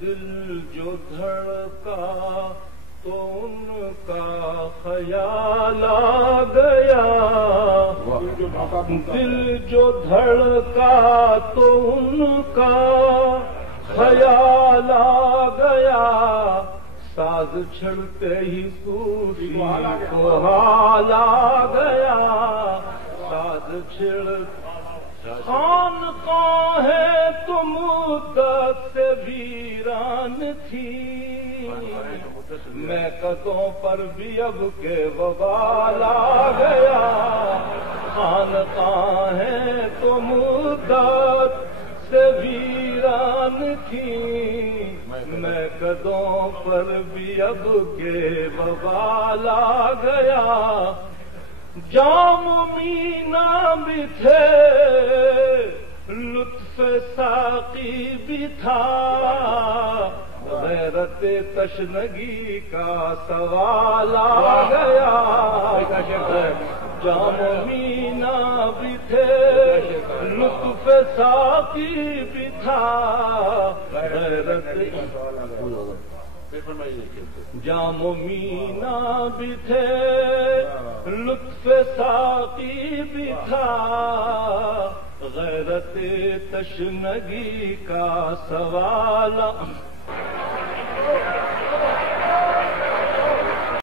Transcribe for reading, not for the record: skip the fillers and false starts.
دل جو دھڑکا تو ان کا خیال آ گیا، دل جو دھڑکا تو ان کا خیال آ گیا، ساز چھڑتے ہی صوفی کو حال آ گیا، ساز چھڑ خانقاہ ہے تو مدت سے ویران تھی، میں قدوں پر بھی اب کے وبال آ گیا، خانقاہ ہے تو مدت سے ویران تھی، میں قدوں پر بھی اب کے وبال آ گیا، جام مینا بھی تھے لطف ساقی بھی تھا، غیرت تشنگی کا سوال آ گیا، جام مینا بھی تھے لطف ساقی بھی تھا، غیرت جام مینا بھی تھے لطف ساقی بھی تھا، غیرت تشنگی کا سوال